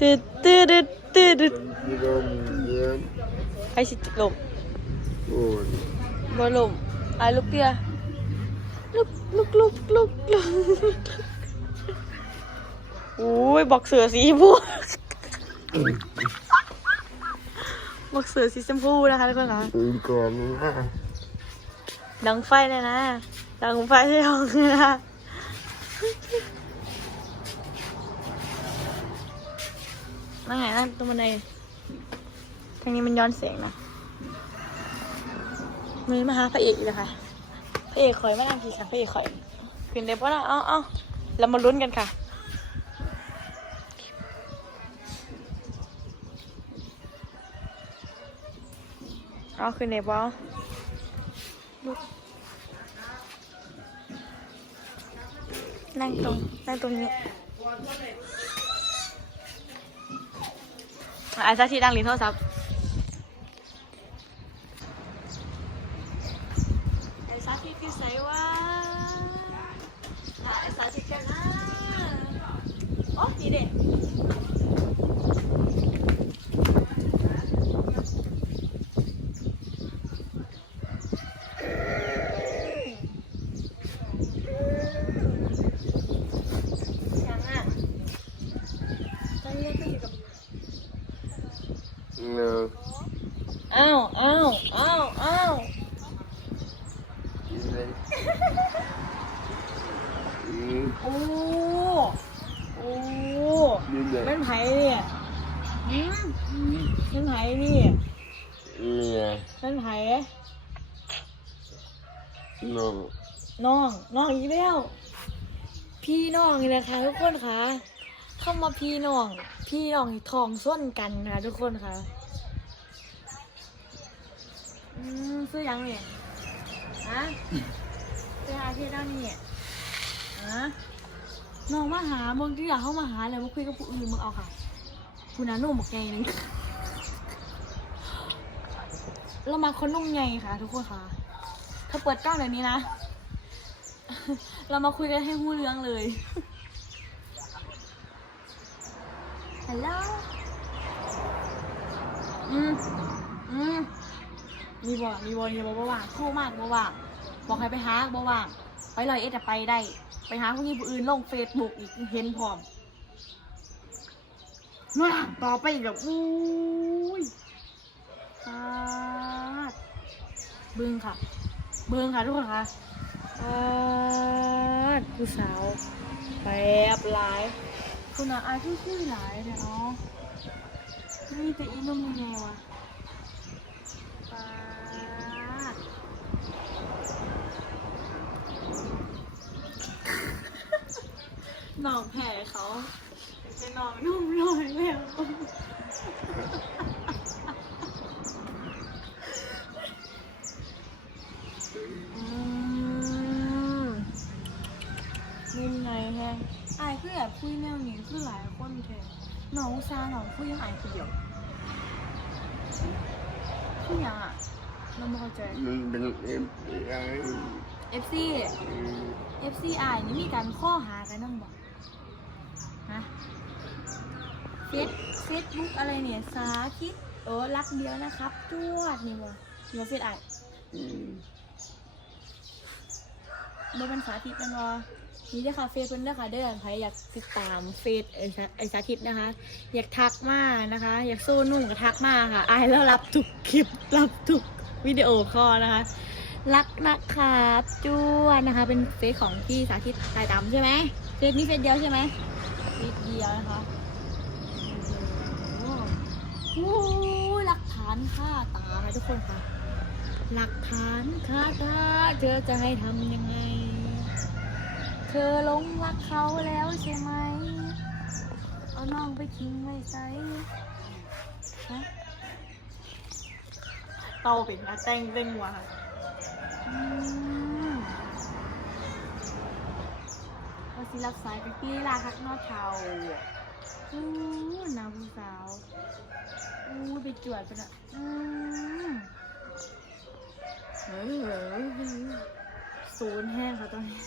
ตืดตืดตืดตืดมีลมเย็นใครสิลมโอ้ยบ่ลมไอลูกเตี้ยลุกลุกลุกลุกลุกโอ้ยบอกเสือสีชมพูบอกเสือสีชมพูนะคะทุกคนคะตื่นก่อนนะดังไฟเลยนะดังไฟที่ห้องเลยนะ นั่งไงนั่งตรงบันไดทางนี้มันย้อนเสียงนะมือมาหาพระเอกอีกแล้วค่ะพระเอกคอยมานั่งกี่ค่ะพระเอกคอยขึ้นเดี๋ยวป่ะนะเอ้าเอ้าเรามาลุ้นกันค่ะเอาขึ้นเดี๋ยวป่ะลุกนั่งตรงนั่งตรงนี้อะ ไอ้ซาทีดังลิ้นโทรศัพท์ไอ้ซาทีคือใส่ว่าไอ้ซาทีกันนะโอ้ดีเด็ก ยังอะตอนนี้ก็อยู่กับ เนาะ อ้าวอ้าวอ้าวอ้าว กินเลยอืม โอ้โอ้ กินเลย เป็นไผ่เนี่ยอืม เป็นไผ่นี่เนี่ยเป็นไผ่น้องน้องน้องอีกแล้ว พี่น้องนี่นะคะทุกคนค่ะเข้ามาพี่น้อง พี่น้องทองส้นกันนะคะทุกคนค่ะอืมซื้อยังเนี่ยฮะซื้อหาที่เจ้านี่ฮะน้องมาหามึงที่อยากเข้ามาหาเลยมาคุยกับผู้อื่นมึงเอาค่ะคุณน้าหนุ่มบอกไงนึง เรามาคนนุ่งไงค่ะ ทุกคนค่ะถ้าเปิดกล้องเดี๋ยวนี้นะ เรามาคุยกันให้หู้เรื่องเลยฮัลโหลอืมอืมมีบ่มีบ่มีบ่บ่ว่างโทรมากบ่ว่างบอกให้ไปหาบ่ว่างไปลอยเอ็ดอะไปได้ ไปหาผู้หญิงผู้อื่นลงเฟซบุ๊กอีกเห็นพร้อมน่าต่อไปอีกแบบอุ้ยาดเบิ้งค่ะ เบิ้งค่ะทุกคนค่ะอ่าผู้สาวแบบหลายคุณอาอายชื่อชื่อหลายเนี่ยเนาะมีแต่อีนุ่มนี่แนวอะปาดหนองแผลเขาเป็นหนองนุ่มลอยแล้วอืมนี่ไงแฮงอายคือแบบคุยแนวนี้คือหลายคนแท้หนองซาหนองคุยยังอายคนเดียวคือหยังอะเราไม่เข้าใจ มันเป็นเอ็มไอ FC FC อายนี่มีการข้อหากันนั่งบอกฮะเฟซเฟซบุ๊กอะไรเนี่ยสาคิดเออรักเดียวนะครับจวดนี่บ่เดี๋ยวเฟซอายอืมบ่เป็นสาธิตนั่นว นี่เด้อค่ะเฟซเพิ่นเด้อค่ะเด้อใครอยากติดตามเฟซไอ้สาไอ้สาธิตนะคะ อยากทักมานะคะ อยากสู้นุ่งก็ทักมาค่ะอายแล้วรับทุกคลิปรับทุกวิดีโอคอลนะคะ รักนะครับจ้วนนะคะ เป็นเฟซของพี่สาธิตสายดำใช่ไหมเฟซนี้เฟซเดียวใช่ไหมเฟซเดียวนะคะโอ้หลักฐานค่าตาค่ะทุกคนค่ะหลักฐานค่าตาเธอจะให้ทำยังไง เธอหลงรักเขาแล้วใช่ไหม เอาน้องไปทิ้งไว้ใส่ฮะเตาเป็นอะแต่งเต็งว่ะอืมว่าสิรักสายกับพี่ลาคักนอเทาอู้นาผู้สาวอู้ไปจวดไปนะอืมเฮ้ยศูนย์แห้งค่ะตอนนี้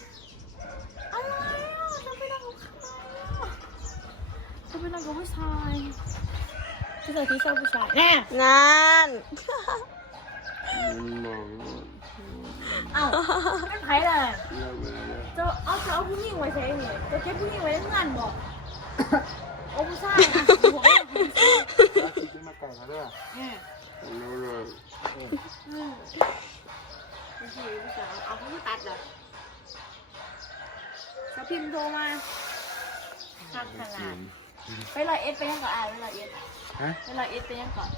กับผู้ชายพี่สาธิตชอบผู้ชายแน่งานมองเอ้าไม่ไผ่เลยจะเอาจะเอาผู้หญิงไว้ใช้เนี่ยจะเก็บผู้หญิงไว้ในงานบอกเอาผู้ชายนะหัวเอาผู้ชายซื้อมาไก่เขาด้วยรู้เลยอืมผู้ชายผู้สาวเอาผู้ตัดเหรอสาวพิมพ์โทรมาทักขนาด ไปลอยเอสไปยังก่อนอะไปลอยเอสฮะไปลอยเอสไปยังก่อน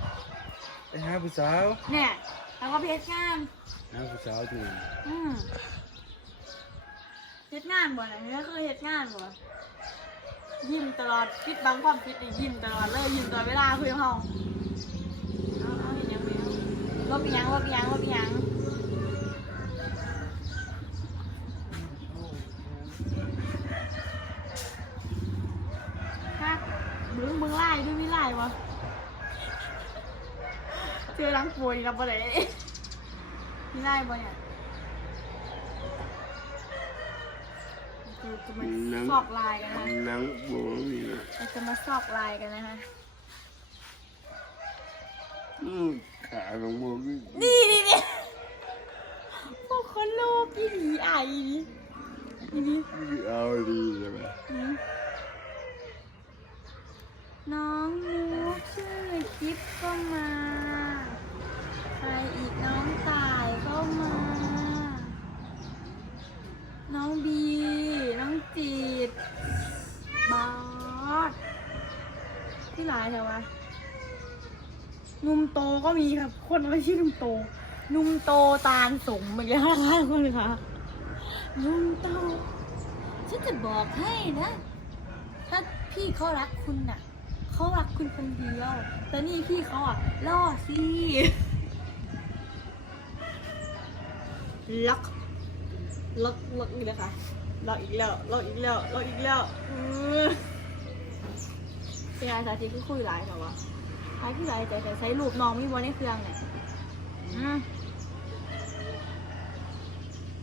ไปหาผู้สาวเนี่ยแล้วก็ไปเฮ็ดงานหาผู้สาวที่ไหนอืมเฮ็ดงานบ่น่ะเฮ้ยเคยเฮ็ดงานบ่ยิ้มตลอดคิดบางความคิดนี่ยิ้มตลอดเลยยิ้มตลอดเวลาคุยกับเฮาเอาเอาเห็นยังไหมเอาลบอีหยังลบอีหยังลบอีหยังครับมึงมึงไล่ด้วยไม่ไล่วะเจ อหลังป่วยกับบ่ได้ไม่ไล่บ่เนี่ยเราจะมาสอบลายกันนะหนังบัวมีเราจะมาสอบลายกันนะคะอืมขาของบัวมีนี่นี่นี่พวกคนโลกยี่หลีไอ้นี่นี่เอาดีใช่ไหมนี่น้องมุกชื่อจิ๊บก็มาใครอีกน้องตายก็มา น้องบี น้องจีดบอสที่หลายแถววะนุ่มโตก็มีครับ คนอะไรชื่อนุ่มโต นุ่มโตตาลสมเมื่อกี้ข้างคนเลยค่ะนุ่มโตฉันจะบอกให้นะ ถ้าพี่เขารักคุณน่ะ เขารักคุณคนเดียว แต่นี่พี่เขาอะล่อสิ ล็อกล็อกล็อกอีกแล้วค่ะล็อกอีกแล้วล็อกอีกแล้วล็อกอีกแล้วเป็นไงสาธิตคือคุยหลายเหรอวะหลายคือหลายใจแต่ใช้รูปน้องมีบอลในเครื่องเนี่ย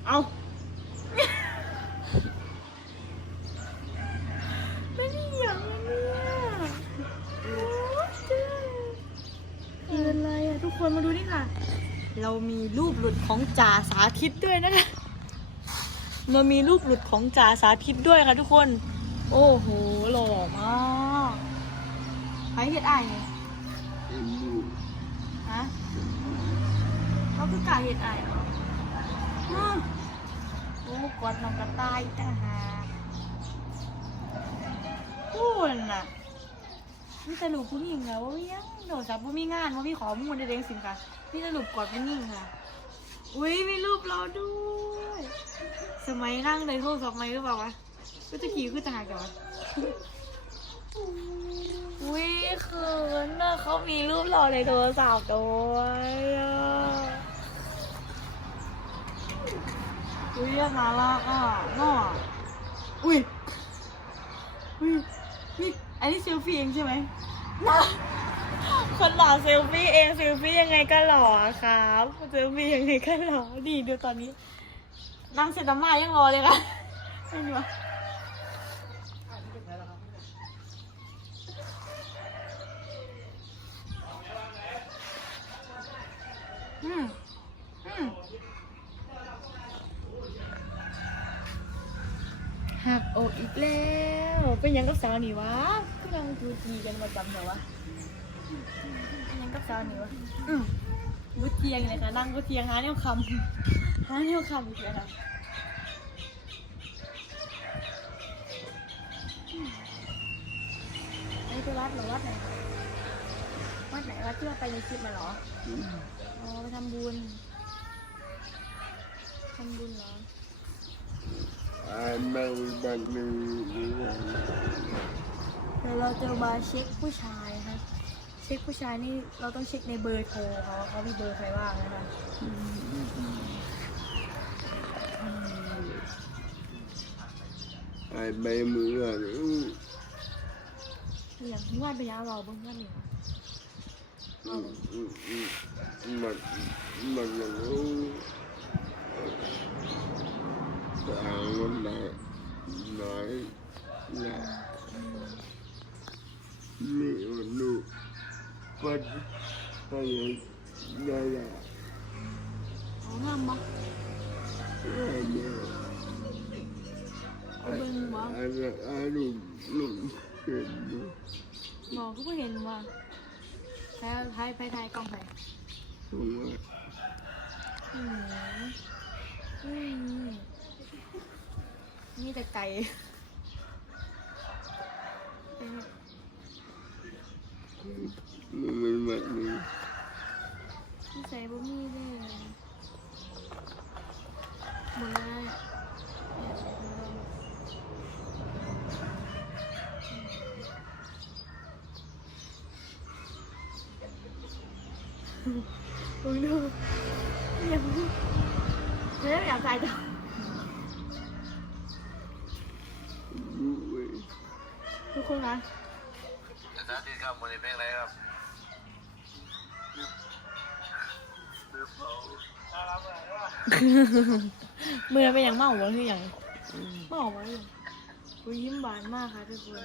เอา ไม่ได้อย่างเนี่ยโอ้เจ้าคืออะไรอะทุกคนมาดูนี่ค่ะ เรา มีรูปหลุดของจ่าสาธิตด้วยนะคะ เรามีรูปหลุดของจ่าสาธิตด้วยค่ะทุกคน โอ้โหหล่อมากใครเห็ดอ้ายเนี่ฮะเขาคือกาเห็ดอ้ายเหรอโอ้กอดน้องกระต่ายต่างหากพูดน่ะ นี่สรุปผู้หญิงเหรอว่าเยังโดดจับว่ามีงานว่ามีข้อมูลใดๆสิค่ะนี่สรุปกอดผู้หญิงค่ะ อุ้ยมีรูปเราด้วย สมัยนั่งในโทรศัพท์ไหมหรือเปล่าวะก็จะขี่ขึ้นจะหายกันวะอุ้ยเขินนะเขามีรูปเราในโทรศัพท์ด้วยอุ้ยน่ารักอะน่าอุ้ยอุ้ย อันนี้เซลฟี่เองใช่ไหม คนหล่อเซลฟี่เองเซลฟี่ยังไงก็หล่อครับเซลฟี่ยังไงก็หล่อดีดูตอนนี้นั่งเสร็จน้ำมายังรอเลยค่ะไม่รู้ว่าอืมอืมหักอกอีกแล้ว เป็นหยังกับสาวนี่วะก็ยังดูจีกันมาจำเหรอวะเป็นหยังกับสาวนี่วะอืมวุ้เทียงเลยค่ะนั่งก็เทียงหาแนวคำหาแนวคำอีกแล้วค่ะอันนี้คือวัดเหรอวัดไหนวัดไหนวัดที่เราไปในคลิปมาเหรออ๋อไปทำบุญทำบุญเหรอ ไอ้แม่บันนึงเดี๋ยวเราจะมาเช็คผู้ชายนะคะเช็คผู้ชายนี่เราต้องเช็คในเบอร์โทรเขาว่าเขามีเบอร์ใครบ้างนะคะไอ้ใบมืออะอย่างที่วาดไปยาวเราเบ้างว่าหนึ่งมันมันอย่างนู้ต่างมันได้น้อยนะมีลูกปัดไปได้ละเอางามบ่ได้เนี่ยเอาเมว่าอืมอืมมีแต่ไก่เป็นไงมันแบบนี้นิสัยบ่มีเลยหมดแล้วเนี่ยมึงดูอย่าพูดเฮ้ยอยากใส่จ้ะ ดูเว้ย ทุก คนนะแต่ถ้าที่ทำมันเป็นเพลงอะไรครับมือเป็นอย่างเมาหัวคืออย่างเมาหัวอย่างอุ้ยยิ้มหวานมากค่ะทุกคน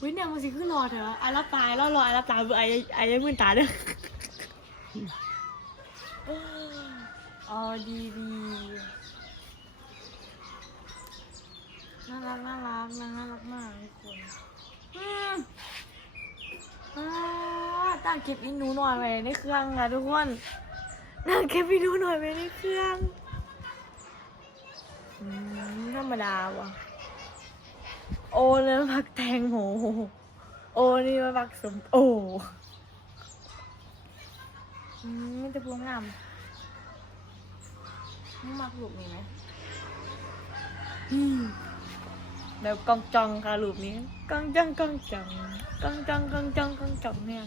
อุ้ยเนี่ยมันสิขึ้นรอเถอะไอ้รับตายรอรอไอ้รับตายไอ้ไอ้ยังมือตาเด้อเอาดีดีน่ารักน่ารักนางน่ารักมากทุกคนอืมอ่า ตั้งเก็บอินหนูหน่อยไว้ในเครื่องค่ะทุกคนตั้งเก็บอินหนูหน่อยไว้ในเครื่องอืมธรรมดาวะโอเนี่ยมันพักแตงโมโอนี่มันพักสมโออืมมันจะพวงงามมึงมักลูกนี้ไหมอืม แบบกองจองค่ะลูกนี้กองจังกองจังกองจังกองจังกองจังเนี่ย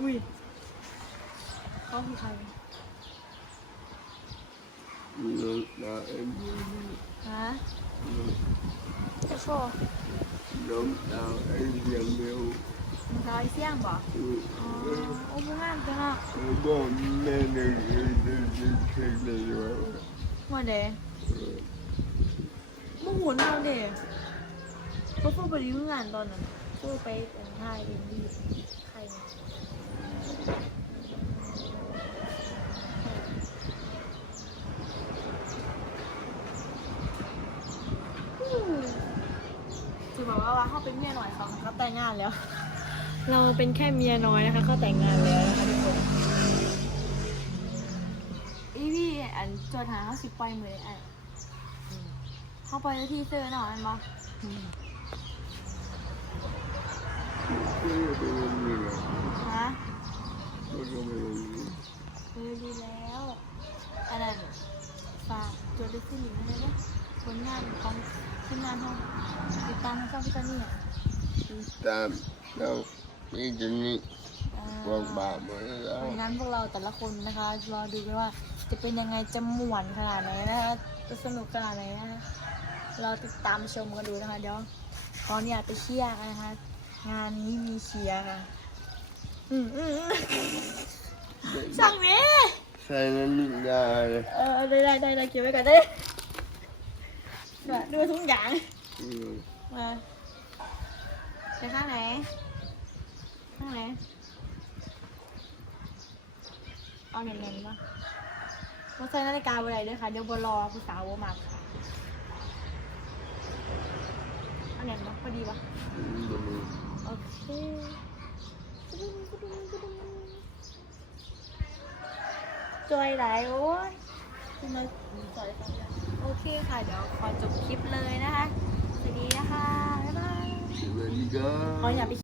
อุ้ยเขาคือใครน้องดาวเอ็มฮะจะโชว์น้องดาวเอ็มยังเร็วมึงเขาไอ้เสี่ยงบ่อ๋อโอ้พวกงามจังอะบอกแม่หนึ่งหนึ่งหนึ่งหนึ่งเช็คเลยว่า ว่าเดมึงหุ่นเอาเด้เพราะพวกไปยุ่งงานตอนนั้นพวกไปแต่งท่ายเอ็มดีใครเนี่ยอืมจะบอกว่าว่าเขาเป็นเมียหน่อยเขาเขาแต่งงานแล้ว เราเป็นแค่เมียน้อยนะคะเขาแต่งงานแล้วนะคะทุกคน อีพี่อันจดหาเขาสิบปล่อยมือเลยอันเขาปล่อยที่เซอร์หน่อยอันบ่ก็เป็นอย่างนี้แหละฮะก็เป็นอย่างนี้เออดีแล้วอันนั้นฝากจดด้วยสิหนิงได้ไหมผลงานของทีมงานเขาติดตามทางช่องพี่ตอนนี่อะตามเราไม่จะนี่อ่าวางบาปมาแล้วผลงานพวกเราแต่ละคนนะคะรอดูกันว่า จะเป็นยังไงจะม่วนขนาดไหนนะคะจะสนุกขนาดไหนนะคะเราติดตามชมกันดูนะคะเดี๋ยวตอนนี้ไปเชียร์กันนะคะ งานนี้มีเชียร์ค่ะอืมอืมอืมสั่งนี้ใส่นั้นนี่ได้เออได้ได้ได้ได้เก็บไว้ก่อนได้เดี๋ยวดูทุกอย่างอืมมาไปข้างไหนข้างไหนเอาเน้นๆป่ะ ว่าใส่นาฬิกาอะไรด้วยค่ะ เดี๋ยวบรอผู้สาวโวมาค่ะเอาเน้นป่ะพอดีป่ะอืมโอเคจอยไหลโอ้ยทำไมจอยจังเลยโอเคค่ะ เดี๋ยวขอจบคลิปเลยนะคะ สวัสดีนะคะ บ๊ายบาย สวัสดีครับเขาอย่าไป